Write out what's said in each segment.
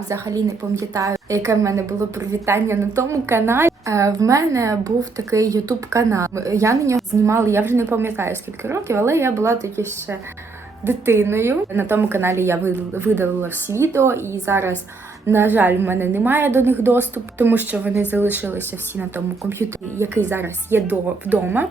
Взагалі не пам'ятаю, яке в мене було привітання на тому каналі. Е, В мене був такий ютуб канал. Я на нього знімала, я вже не пам'ятаю скільки років, але я була тоді ще дитиною. На тому каналі я видалила всі відео, і зараз, на жаль, в мене немає до них доступу, тому що вони залишилися всі на тому комп'ютері, який зараз є до вдома.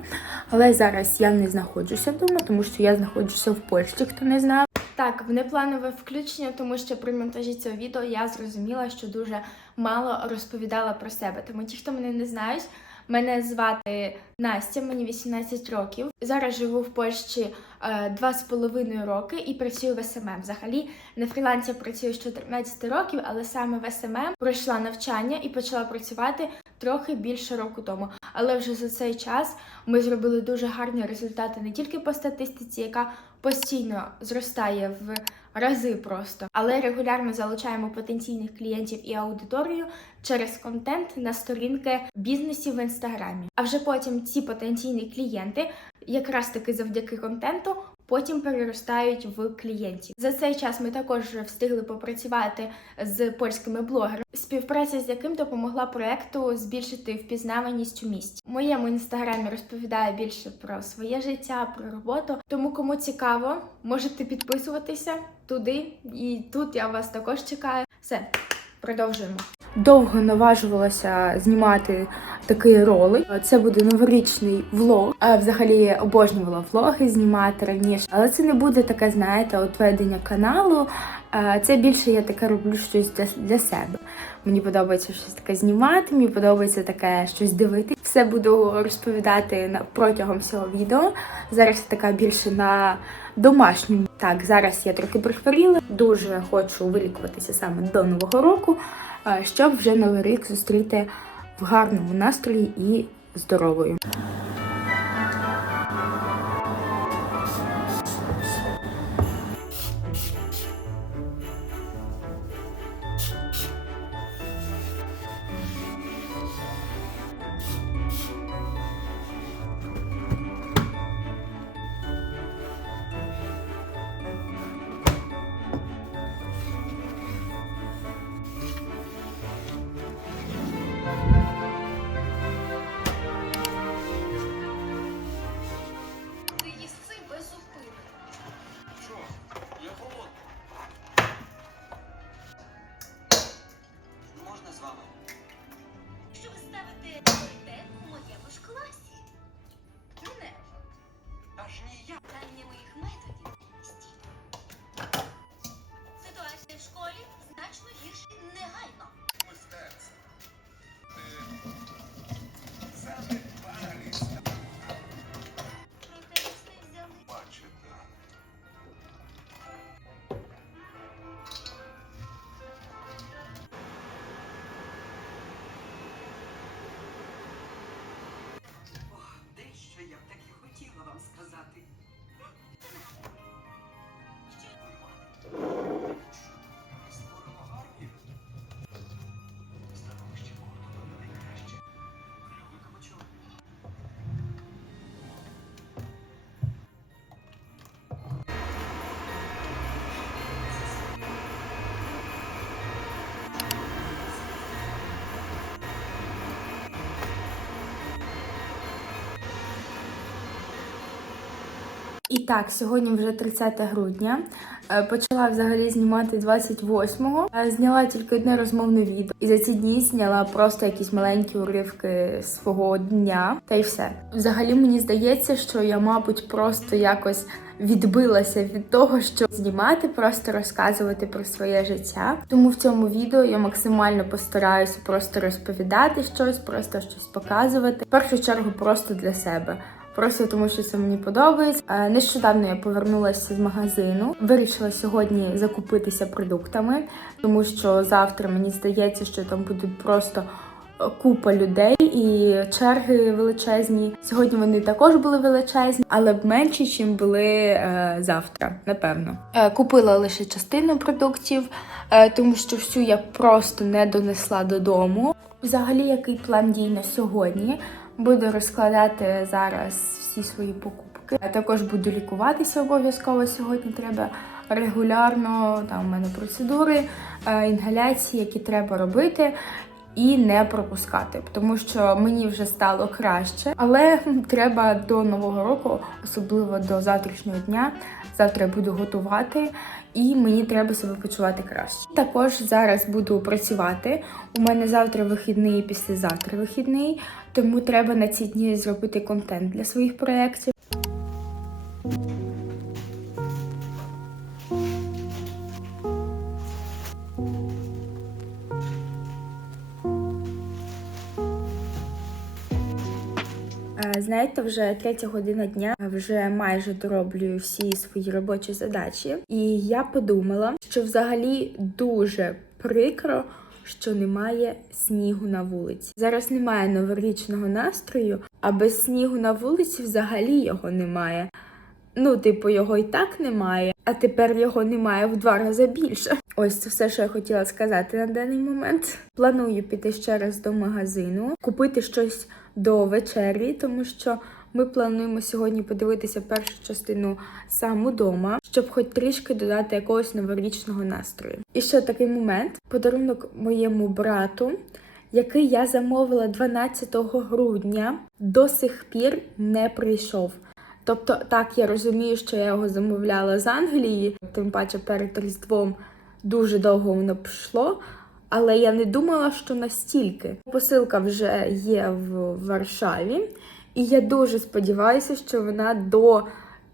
Але зараз я не знаходжуся вдома, тому що я знаходжуся в Польщі, хто не знає. Так, внепланове включення, тому що при монтажі цього відео я зрозуміла, що дуже мало розповідала про себе. Тому ті, хто мене не знають, мене звати Настя, мені 18 років. Зараз живу в Польщі е, два з половиною роки і працюю в СММ. Взагалі на фрілансі працюю з 14 років, але саме в СММ пройшла навчання і почала працювати трохи більше року тому. Але вже за цей час ми зробили дуже гарні результати не тільки по статистиці, яка постійно зростає в рази просто, але регулярно залучаємо потенційних клієнтів і аудиторію через контент на сторінки бізнесів в інстаграмі. А вже потім ці потенційні клієнти, якраз таки завдяки контенту. Потім переростають в клієнтів. За цей час ми також встигли попрацювати з польськими блогерами, співпраця з яким допомогла проекту збільшити впізнаваність у місті. В моєму інстаграмі розповідаю більше про своє життя, про роботу. Тому кому цікаво, можете підписуватися туди, і тут я вас також чекаю. Все, продовжуємо. Довго наважувалася знімати такий ролик. Це буде новорічний влог. А взагалі я обожнювала влоги знімати раніше, але це не буде таке, знаєте, от ведення каналу. Це більше я таке роблю щось для, для себе. Мені подобається щось таке знімати, мені подобається таке щось дивитися. Все буду розповідати протягом всього відео. Зараз така більше на домашньому. Так, зараз я трохи прихворіла. Дуже хочу вилікуватися саме до нового року, щоб вже новий рік зустріти в гарному настрої і здоровою. Так, сьогодні вже 30 грудня. Е, Почала взагалі знімати 28-го. Е, Зняла тільки одне розмовне відео. І за ці дні зняла просто якісь маленькі уривки свого дня. Та й все. Взагалі мені здається, що я, мабуть, просто якось відбилася від того, щоб знімати, просто розказувати про своє життя. Тому в цьому відео я максимально постараюся просто розповідати щось, просто щось показувати. В першу чергу просто для себе. Просто тому, що це мені подобається. Е, Нещодавно я повернулася з магазину. Вирішила сьогодні закупитися продуктами, тому що завтра мені здається, що там будуть просто е, купа людей і черги величезні. Сьогодні вони також були величезні, але менші, ніж були е, завтра, напевно. Е, купила лише частину продуктів, е, тому що всю я просто не донесла додому. Взагалі, який план дій на сьогодні? Буду розкладати зараз всі свої покупки. Я також буду лікуватися обов'язково сьогодні. Треба регулярно. Там у мене процедури, е, інгаляції, які треба робити. І не пропускати, тому що мені вже стало краще, але треба до нового року, особливо до завтрашнього дня. Завтра я буду готувати, і мені треба себе почувати краще. Також зараз буду працювати. У мене завтра вихідний і післязавтра вихідний, тому треба на ці дні зробити контент для своїх проєктів. Знаєте, вже третя година дня, вже майже дороблюю всі свої робочі задачі. І я подумала, що взагалі дуже прикро, що немає снігу на вулиці. Зараз немає новорічного настрою, а без снігу на вулиці взагалі його немає. Ну, типу, його і так немає, а тепер його немає в два рази більше. Ось це все, що я хотіла сказати на даний момент. Планую піти ще раз до магазину, купити щось до вечері, тому що ми плануємо сьогодні подивитися першу частину сам удома, щоб хоч трішки додати якогось новорічного настрою. І ще такий момент: подарунок моєму брату. Який я замовила 12 грудня, до сих пір не прийшов. Тобто, так я розумію, що я його замовляла з Англії, тим паче перед Різдвом дуже довго воно пішло, але я не думала, що настільки. Посилка вже є в Варшаві, і я дуже сподіваюся, що вона до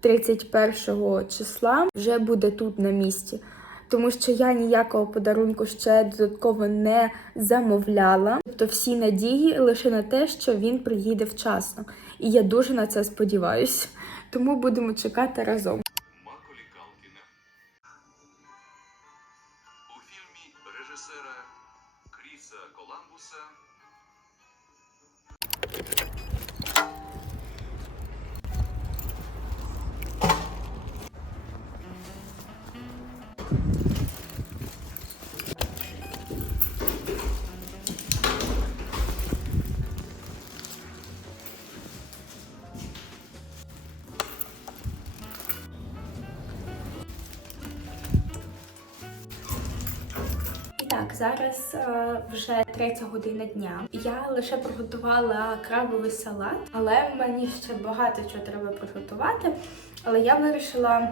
31 числа вже буде тут на місці. Тому що я ніякого подарунку ще додатково не замовляла. Тобто всі надії лише на те, що він приїде вчасно. І я дуже на це сподіваюся. Тому будемо чекати разом. Вже третя година дня. Я лише приготувала крабовий салат, але мені ще багато чого треба приготувати. Але я вирішила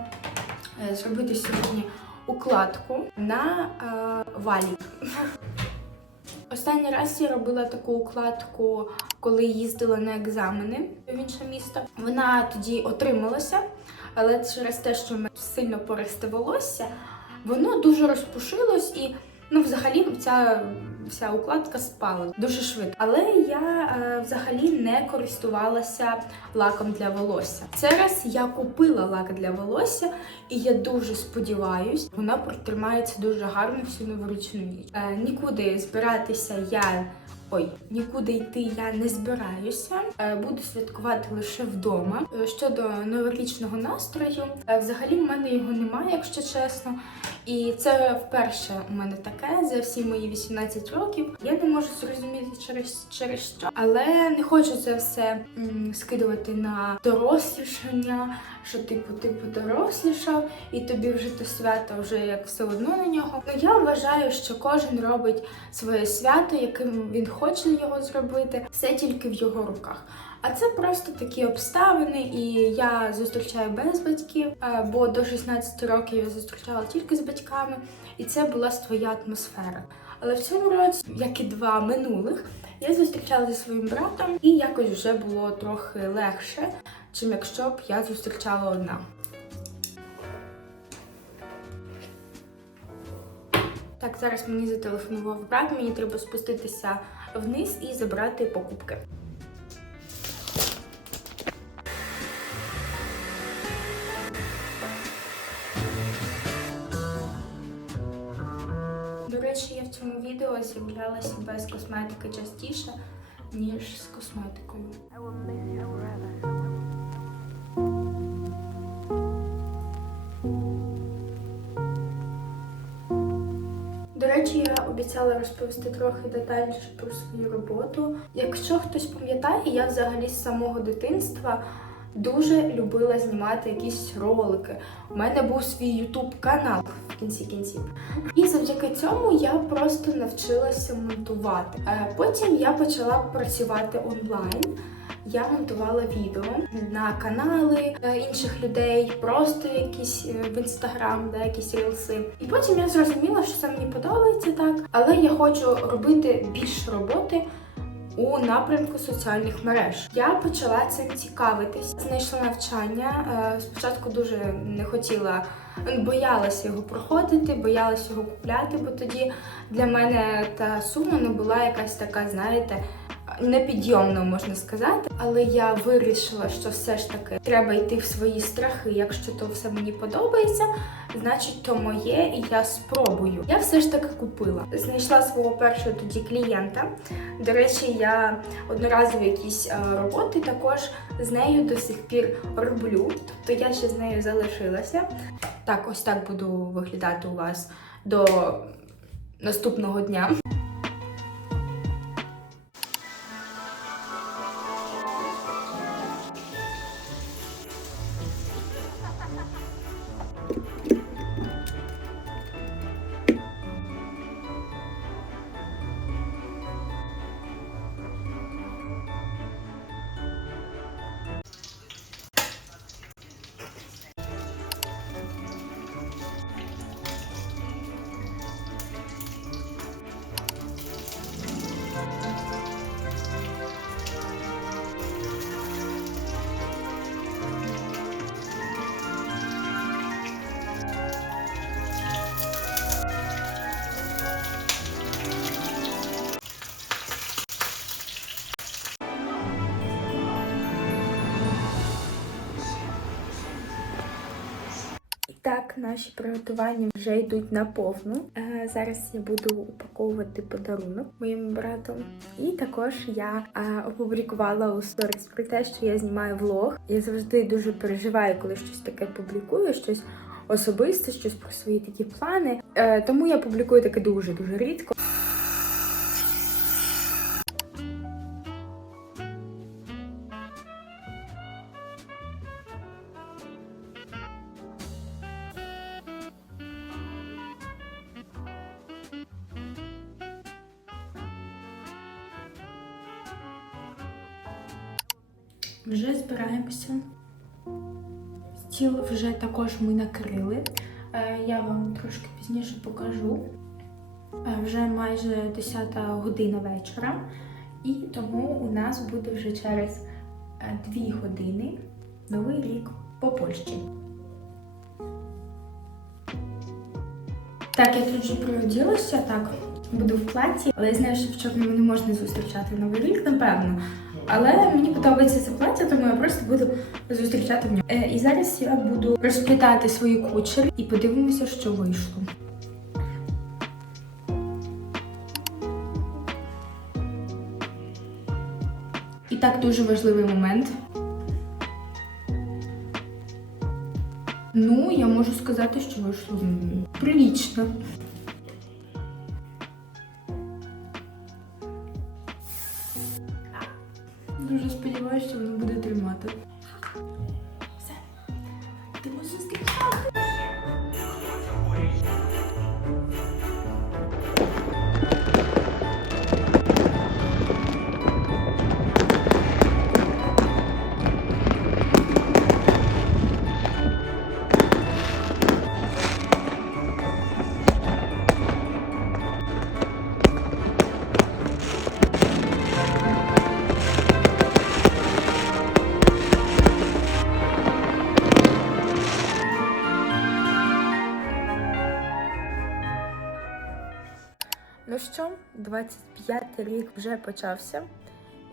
е, зробити сьогодні укладку на е, валік. Останній раз я робила таку укладку, коли їздила на екзамени в інше місто. Вона тоді отрималася, але через те, що мене сильно пористе волосся, воно дуже розпушилось і ну, взагалі ця вся укладка спала дуже швидко. Але я е, взагалі не користувалася лаком для волосся. Зараз я купила лак для волосся, і я дуже сподіваюсь, вона протримається дуже гарно всю новорічну ніч. Е, нікуди збиратися я. Ой, нікуди йти я не збираюся. Е, Буду святкувати лише вдома. Е, Щодо новорічного настрою, е, взагалі в мене його немає, якщо чесно. І це вперше у мене таке за всі мої 18 років. Я не можу зрозуміти через, через що, але не хочу це все м, скидувати на дорослішання, що типу типу дорослішав, і тобі вже то свято вже як все одно на нього. Ну я вважаю, що кожен робить своє свято, яким він хоче його зробити, все тільки в його руках. А це просто такі обставини, і я зустрічаю без батьків, е, бо до 16 років я зустрічала тільки з батьками, і це була своя атмосфера. Але в цьому році, як і два минулих, я зустрічала зі своїм братом, і якось вже було трохи легше, чим якщо б я зустрічала одна. Так, зараз мені зателефонував брат, мені треба спуститися вниз і забрати покупки. До речі, я в цьому відео з'являлася без косметики частіше, ніж з косметикою. До речі, я обіцяла розповісти трохи детальніше про свою роботу. Якщо хтось пам'ятає, я взагалі з самого дитинства дуже любила знімати якісь ролики. У мене був свій ютуб канал в кінці кінців. І завдяки цьому я просто навчилася монтувати. Е, Потім я почала працювати онлайн. Я монтувала відео на канали е, інших людей, просто якісь е, в інстаграм, да, якісь рілси. І потім я зрозуміла, що це мені подобається так, але я хочу робити більше роботи у напрямку соціальних мереж. Я почала цим цікавитись, знайшла навчання. Е, Спочатку дуже не хотіла, боялася його проходити, боялася його купляти, бо тоді для мене та сума не була якась така, знаєте. Непідйомно можна сказати, але я вирішила, що все ж таки треба йти в свої страхи. Якщо то все мені подобається, значить то моє, і я спробую. Я все ж таки купила. Знайшла свого першого тоді клієнта. До речі, я одноразові якісь е, роботи також з нею до сих пір роблю. Тобто я ще з нею залишилася. Так, ось так буду виглядати у вас до наступного дня. Наші приготування вже йдуть на повну. Е, зараз я буду упаковувати подарунок моїм братом. І також я е, опублікувала у сторіс про те, що я знімаю влог. Я завжди дуже переживаю, коли щось таке публікую, щось особисте, щось про свої такі плани. Е, тому я публікую таке дуже дуже рідко. Ми накрили. Е, Я вам трошки пізніше покажу. Е, Вже майже 10 година вечора, і тому у нас буде вже через 2 години новий рік по Польщі. Так, я тут вже приоділася, так, буду в платі, але я знаю, що в чорному не можна зустрічати новий рік, напевно. Але мені подобається це плаття, тому я просто буду зустрічати в ньому. Е, і зараз я буду розплітати свої кучері і подивимося, що вийшло. І так дуже важливий момент. Ну, я можу сказати, що вийшло прилічно. 25 рік вже почався.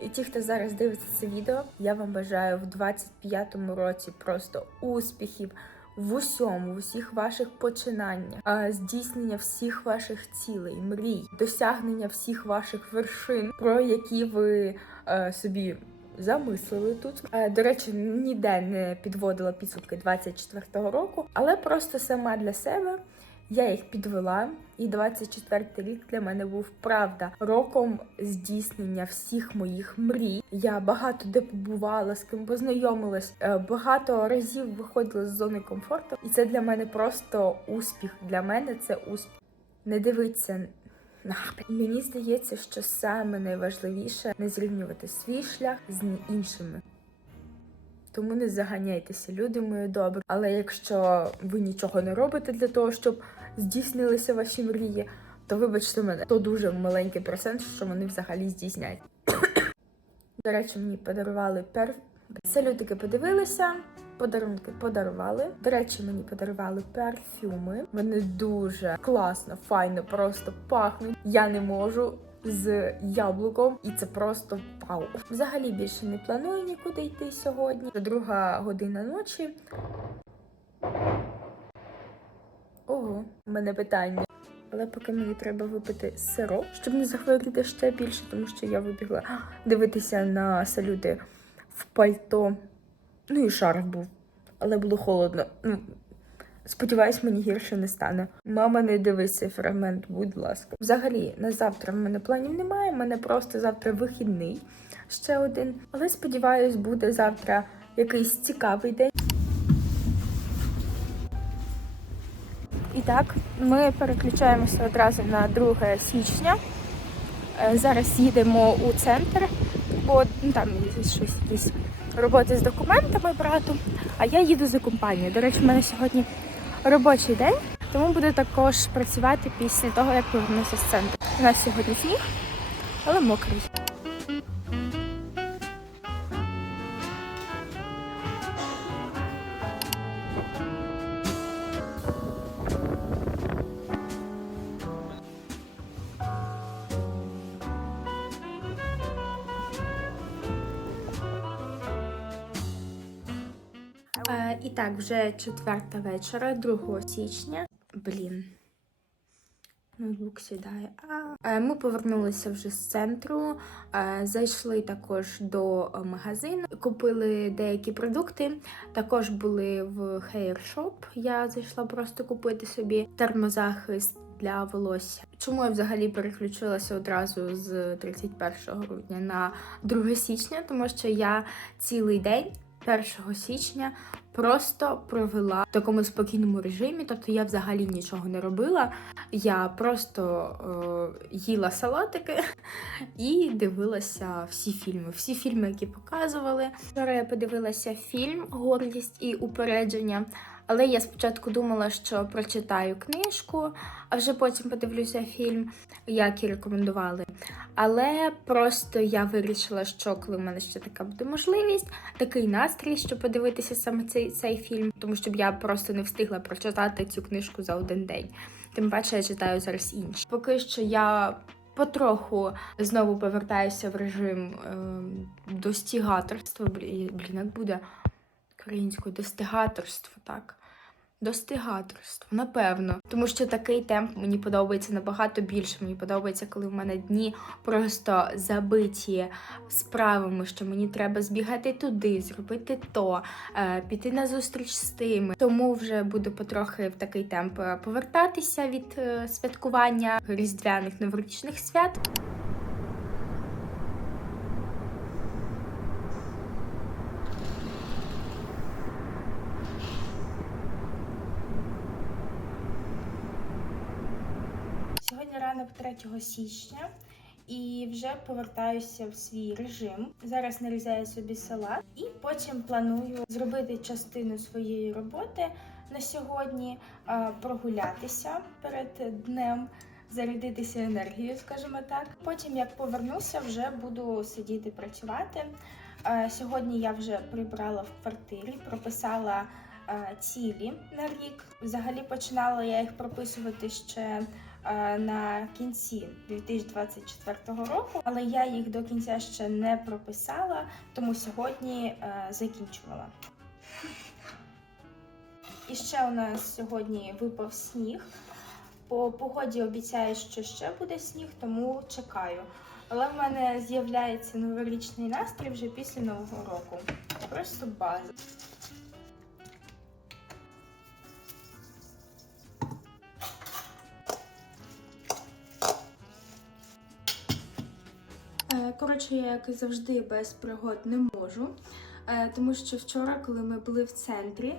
І ті, хто зараз дивиться це відео, я вам бажаю в 25-му році просто успіхів в усьому, в усіх ваших починаннях, здійснення всіх ваших цілей, мрій, досягнення всіх ваших вершин, про які ви е, собі замислили тут. Е, до речі, ніде не підводила підсумки 24-го року, але просто сама для себе. Я їх підвела, і 24 рік для мене був правда роком здійснення всіх моїх мрій. Я багато де побувала, з ким познайомилась, е, багато разів виходила з зони комфорту, і це для мене просто успіх. Для мене це успіх. Не дивиться Мені здається, що саме найважливіше не зрівнювати свій шлях з іншими. Тому не заганяйтеся, люди мої добрі. Але якщо ви нічого не робите для того, щоб здійснилися ваші мрії, то вибачте мене, то дуже маленький процент, що вони взагалі здійсняють. До речі, мені подарували пер. Салютики подивилися, подарунки подарували. До речі, мені подарували перфюми. Вони дуже класно, файно, просто пахнуть. Я не можу з яблуком, і це просто вау. Взагалі більше не планую нікуди йти сьогодні. Друга година ночі. Ого, у мене питання. Але поки мені треба випити сироп, щоб не захворіти ще більше, тому що я вибігла дивитися на салюти в пальто. Ну і шарф був, але було холодно. Ну, сподіваюсь, мені гірше не стане. Мама, не дивись цей фрагмент, будь ласка. Взагалі, на завтра в мене планів немає. в мене просто завтра вихідний ще один. Але сподіваюсь, буде завтра якийсь цікавий день. І так, ми переключаємося одразу на 2 січня. Е, Зараз їдемо у центр, бо ну, там щось якісь роботи з документами брату. А я їду за компанією. До речі, в мене сьогодні робочий день, тому буду також працювати після того, як повернуся з центру. У нас сьогодні сніг, але мокрий. І так, вже четверта вечора, 2 січня. Блін. Ноутбук сідає. А. Е, Ми повернулися вже з центру, е, зайшли також до е, магазину, купили деякі продукти. Також були в Hair Shop. Я зайшла просто купити собі термозахист для волосся. Чому я взагалі переключилася одразу з 31 грудня на 2 січня? Тому що я цілий день. 1 січня просто провела в такому спокійному режимі, тобто я взагалі нічого не робила. Я просто е, їла салатики і дивилася всі фільми. Всі фільми, які показували. Вчора я подивилася фільм Гордість і упередження. Але я спочатку думала, що прочитаю книжку, а вже потім подивлюся фільм, як і рекомендували. Але просто я вирішила, що коли в мене ще така буде можливість, такий настрій, щоб подивитися саме цей, цей фільм, тому щоб я просто не встигла прочитати цю книжку за один день. Тим паче я читаю зараз інші. Поки що я потроху знову повертаюся в режим е, достігаторства. Блін, блін, як буде українською достигаторство, так. Достигаторство, напевно. Тому що такий темп мені подобається набагато більше. Мені подобається, коли в мене дні просто забиті справами, що мені треба збігати туди, зробити то, е, піти на зустріч з тими. Тому вже буду потрохи в такий темп повертатися від е, святкування різдвяних новорічних свят. Сьогодні ранок 3 січня і вже повертаюся в свій режим. Зараз нарізаю собі салат і потім планую зробити частину своєї роботи на сьогодні, прогулятися перед днем. Зарядитися енергією, скажімо так. Потім, як повернуся, вже буду сидіти працювати. Сьогодні я вже прибрала в квартирі, прописала цілі на рік. Взагалі починала я їх прописувати ще на кінці 2024 року, але я їх до кінця ще не прописала, тому сьогодні е, закінчувала. І ще у нас сьогодні випав сніг. По погоді обіцяє, що ще буде сніг, тому чекаю. Але в мене з'являється новорічний настрій вже після Нового року. Просто база. Коротше, я як і завжди без пригод не можу, Е, тому що вчора, коли ми були в центрі,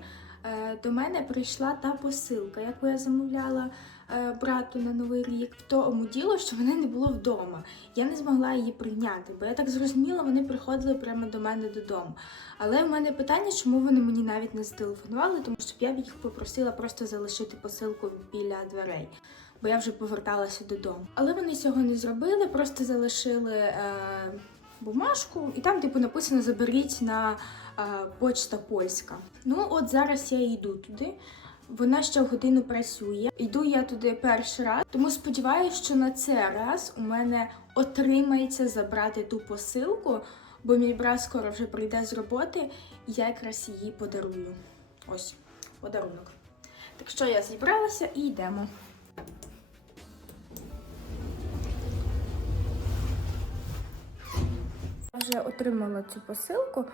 е, до мене прийшла та посилка, яку я замовляла е, брату на новий рік. В тому діло, що мене не було вдома. Я не змогла її прийняти, бо я так зрозуміла, вони приходили прямо до мене додому. Але в мене питання, чому вони мені навіть не зателефонували, тому що я б їх попросила просто залишити посилку біля дверей. Бо я вже поверталася додому. Але вони цього не зробили, просто залишили е, бумажку, і там, типу, написано Заберіть на е, почта польська. Ну, от зараз я йду туди. Вона ще годину працює. Йду я туди перший раз, тому сподіваюся, що на цей раз у мене отримається забрати ту посилку, бо мій брат скоро вже прийде з роботи, і я якраз її подарую. Ось подарунок. Так що я зібралася і йдемо. Вже отримала цю посилку,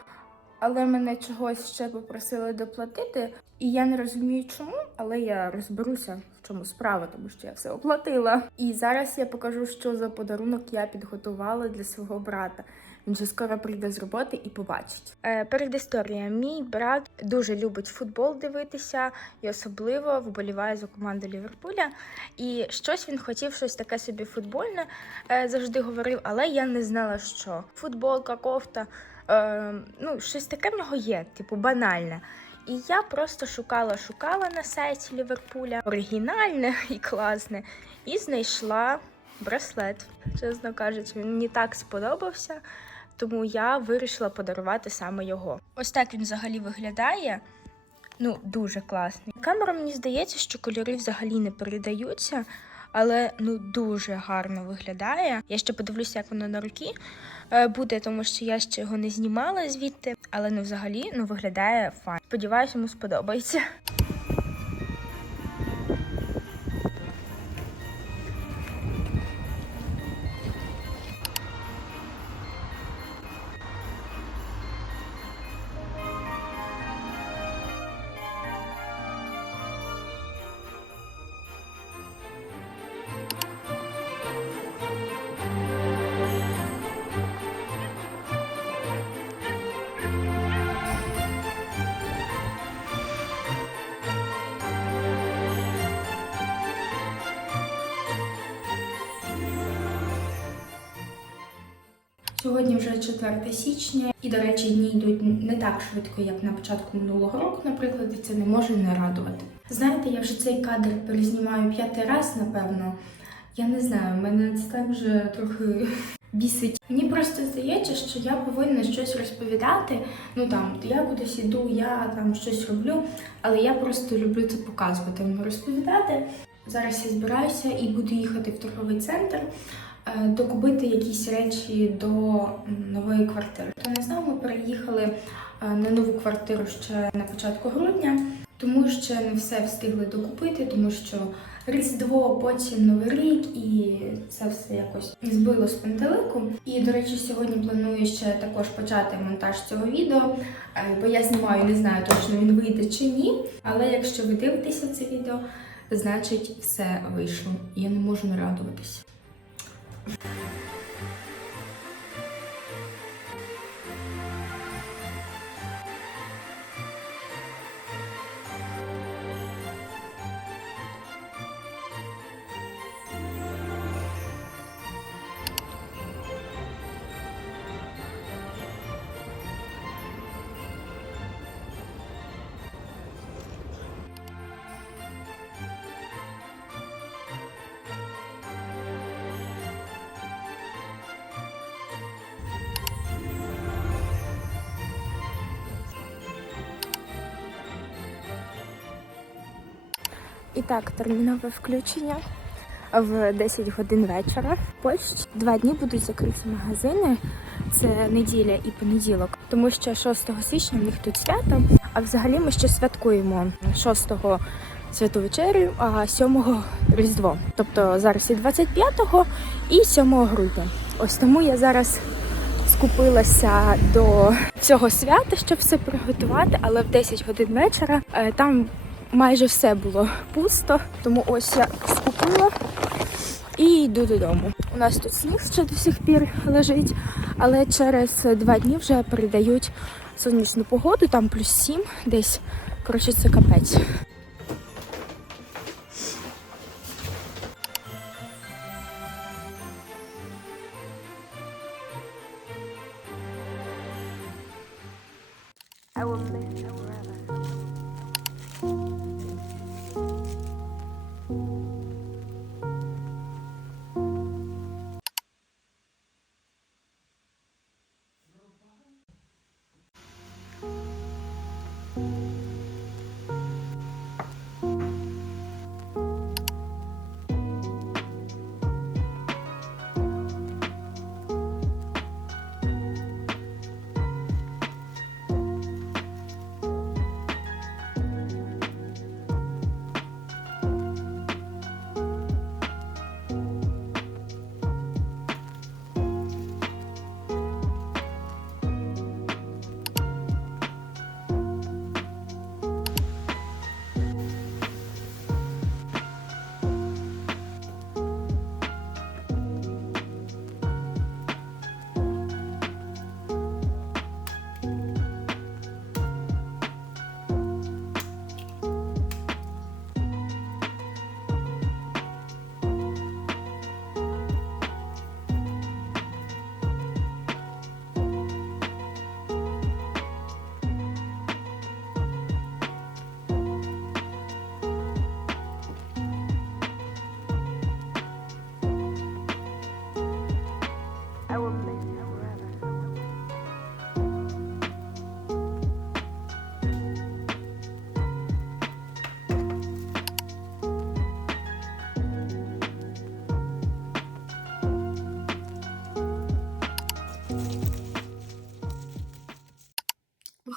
але мене чогось ще попросили доплатити. І я не розумію чому, але я розберуся, в чому справа, тому що я все оплатила. І зараз я покажу, що за подарунок я підготувала для свого брата. Він же скоро прийде з роботи і побачить. Е, перед історія. Мій брат дуже любить футбол дивитися і особливо вболіває за команду Ліверпуля. І щось він хотів, щось таке собі футбольне е, завжди говорив, але я не знала, що футболка, кофта. Е, ну, щось таке в нього є, типу банальне. І я просто шукала, шукала на сайті Ліверпуля оригінальне і класне, і знайшла браслет. Чесно кажучи, він мені так сподобався, тому я вирішила подарувати саме його. Ось так він взагалі виглядає. Ну, дуже класний. Камера мені здається, що кольори взагалі не передаються, але ну дуже гарно виглядає. Я ще подивлюся, як воно на руки е, буде, тому що я ще його не знімала звідти, але ну взагалі ну виглядає файн. Сподіваюся, йому сподобається. 4 січня, і, до речі, дні йдуть не так швидко, як на початку минулого року, наприклад, і це не може не радувати. Знаєте, я вже цей кадр перезнімаю п'ятий раз, напевно. Я не знаю, мене це так вже трохи бісить. Мені просто здається, що я повинна щось розповідати. Ну там я кудись іду, я там щось роблю, але я просто люблю це показувати, розповідати. Зараз я збираюся і буду їхати в торговий центр докупити якісь речі до нової квартири. То не знаю, ми переїхали е, на нову квартиру ще на початку грудня, тому ще не все встигли докупити, тому що Різдво, потім Новий рік, і це все якось збило з пантелику. І, до речі, сьогодні планую ще також почати монтаж цього відео, е, бо я знімаю, не знаю точно він вийде чи ні. Але якщо ви дивитеся це відео, значить все вийшло. Я не можу не радуватися. あっ! Так, термінове включення в 10 годин вечора. В Польщі два дні будуть закриті магазини. Це неділя і понеділок, тому що 6 січня в них тут свято. А взагалі ми ще святкуємо 6-го святу вечерю, а 7-го Різдво. Тобто зараз і 25-го, і 7 грудня. Ось тому я зараз скупилася до цього свята, щоб все приготувати, але в 10 годин вечора е, там майже все було пусто. Тому ось я скупила і йду додому. У нас тут сніг ще до сих пір лежить, але через два дні вже передають сонячну погоду, там плюс сім десь. Коротше, це капець.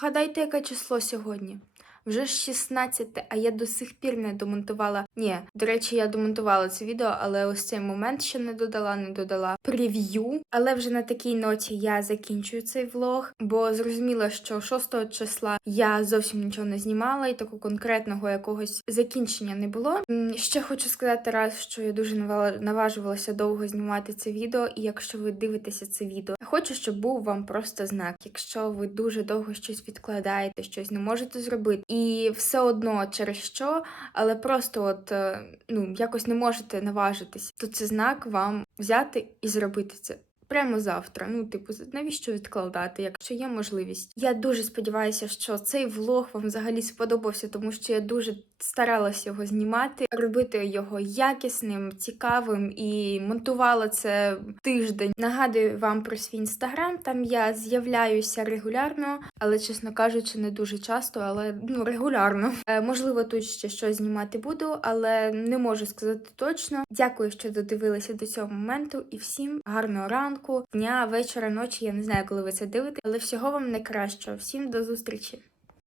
Вгадайте, яке число сьогодні? Вже ж 16, а я до сих пір не домонтувала. Ні, до речі, я домонтувала це відео, але ось цей момент ще не додала, не додала прев'ю. Але вже на такій ноті я закінчую цей влог, бо зрозуміла, що 6 числа я зовсім нічого не знімала, і такого конкретного якогось закінчення не було. Ще хочу сказати раз, що я дуже наважувалася довго знімати це відео, і якщо ви дивитеся це відео, хочу, щоб був вам просто знак. Якщо ви дуже довго щось відкладаєте, щось не можете зробити, і все одно через що, але просто от е, ну якось не можете наважитись, то це знак вам взяти і зробити це. Прямо завтра. Ну, типу, навіщо відкладати, якщо є можливість? Я дуже сподіваюся, що цей влог вам взагалі сподобався, тому що я дуже старалася його знімати, робити його якісним, цікавим і монтувала це тиждень. Нагадую вам про свій інстаграм. Там я з'являюся регулярно, але чесно кажучи, не дуже часто, але ну регулярно. Е, можливо, тут ще щось знімати буду, але не можу сказати точно. Дякую, що додивилися до цього моменту, і всім гарного ранку, дня, вечора, ночі. Я не знаю, коли ви це дивите, але всього вам найкращого. Всім до зустрічі!